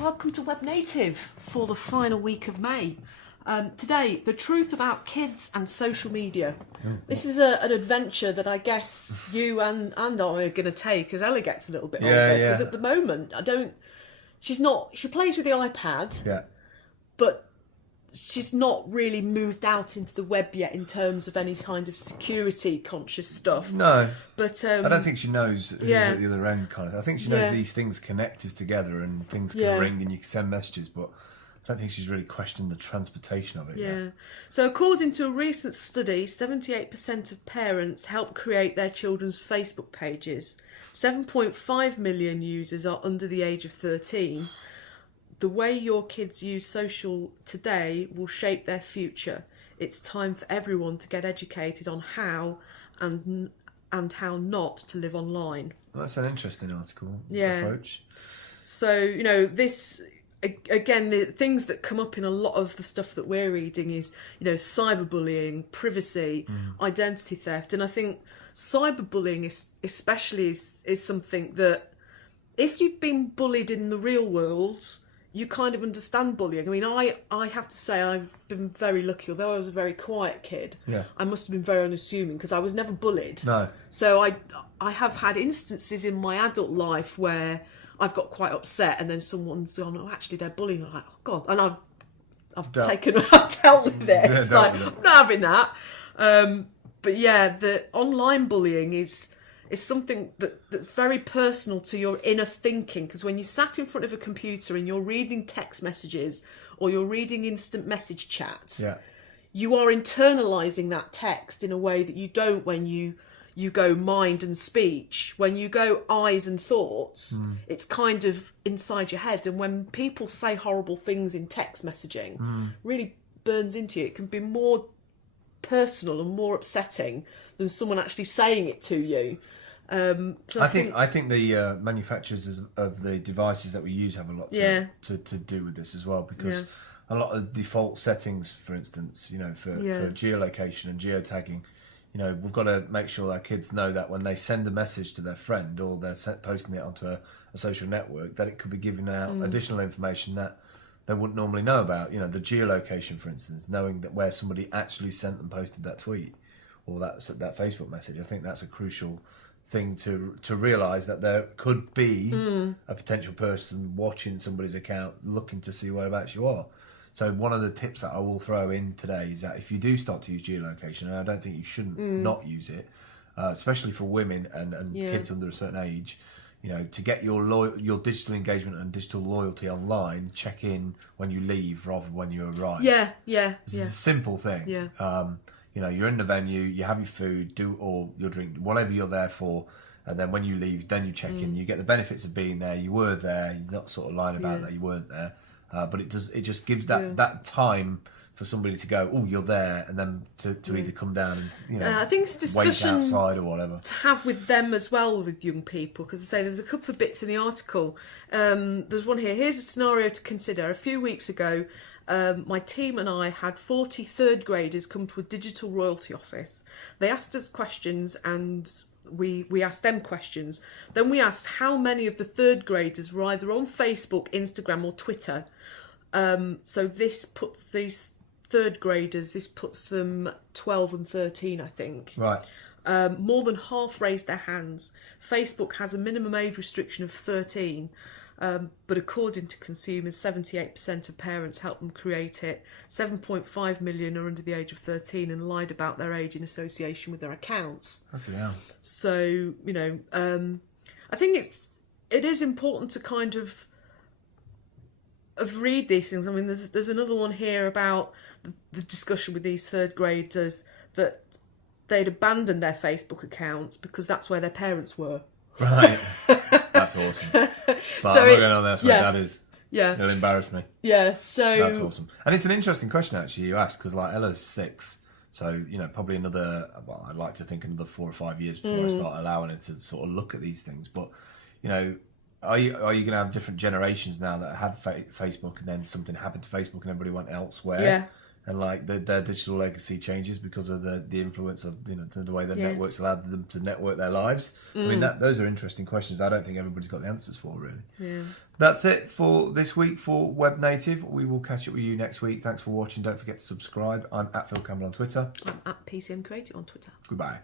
Welcome to webnative for the final week of May. Today, the truth about kids and social media. This is an adventure that I guess you and I are going to take as Ella gets a little bit older. Because at the moment, she plays with the iPad, but she's not really moved out into the web yet in terms of any kind of security conscious stuff. No, but I don't think she knows who's at the other end kind of thing. I think she knows these things connect us together and things can ring and you can send messages, but I don't think she's really questioned the transportation of it yet. So according to a recent study, 78% of parents help create their children's Facebook pages. 7.5 million users are under the age of 13. The way your kids use social today will shape their future. It's time for everyone to get educated on how and how not to live online. Well, that's an interesting article approach. So, this, again, the things that come up in a lot of the stuff that we're reading is, cyberbullying, privacy, identity theft. And I think cyberbullying especially is something that if you've been bullied in the real world, you kind of understand bullying. I mean, I have to say I've been very lucky. Although I was a very quiet kid, I must have been very unassuming because I was never bullied. No. So I have had instances in my adult life where I've got quite upset and then someone's gone, oh, actually they're bullying. I'm like, oh God. And I've dealt with it. It's like, I'm not having that. But yeah, the online bullying is something that's very personal to your inner thinking, because when you sat in front of a computer and you're reading text messages or you're reading instant message chats, you are internalising that text in a way that you don't when you go mind and speech. When you go eyes and thoughts, it's kind of inside your head. And when people say horrible things in text messaging, really burns into you. It can be more personal and more upsetting than someone actually saying it to you. So I think the manufacturers of the devices that we use have a lot to do with this as well, because a lot of default settings, for instance, for geolocation and geotagging, we've got to make sure our kids know that when they send a message to their friend or they're posting it onto a social network, that it could be giving out additional information that they wouldn't normally know about. The geolocation, for instance, knowing that where somebody actually sent and posted that tweet or that Facebook message. I think that's a crucial thing to realise, that there could be a potential person watching somebody's account looking to see whereabouts you are. So one of the tips that I will throw in today is that if you do start to use geolocation, and I don't think you shouldn't not use it, especially for women and kids under a certain age, to get your digital engagement and digital loyalty online, check in when you leave rather than when you arrive. It's a simple thing. You're in the venue, you have your food, or your drink, whatever you're there for, and then when you leave, then you check in. You get the benefits of being there. You were there. You're not sort of lying about that you weren't there. But it just gives that time for somebody to go, oh, you're there, and then to either come down and I think it's discussion wait outside or whatever to have with them as well, with young people, because I say there's a couple of bits in the article. There's one here. Here's a scenario to consider. A few weeks ago, my team and I had 40 third graders come to a digital royalty office. They asked us questions and we asked them questions. Then we asked how many of the third graders were either on Facebook, Instagram or Twitter. So this puts these third graders, this puts them 12 and 13, I think. Right. More than half raised their hands. Facebook has a minimum age restriction of 13. But according to consumers, 78% of parents help them create it. 7.5 million are under the age of 13 and lied about their age in association with their accounts. So, I think it is important to kind of read these things. I mean, there's another one here about the discussion with these third graders that they'd abandoned their Facebook accounts because that's where their parents were. Right. That's awesome. But so I'm not going on there, where that is. Yeah. It'll embarrass me. Yeah, so... That's awesome. And it's an interesting question, actually, you asked, because, Ella's 6, So, probably another, I'd like to think another 4 or 5 years before I start allowing it to sort of look at these things. But, are you going to have different generations now that had Facebook, and then something happened to Facebook and everybody went elsewhere? Yeah. And like their digital legacy changes because of the influence of the way the networks allowed them to network their lives. I mean, those are interesting questions. I don't think everybody's got the answers for, really. Yeah. That's it for this week for Web Native. We will catch up with you next week. Thanks for watching. Don't forget to subscribe. I'm at Phil Campbell on Twitter. I'm at PCM Creative on Twitter. Goodbye.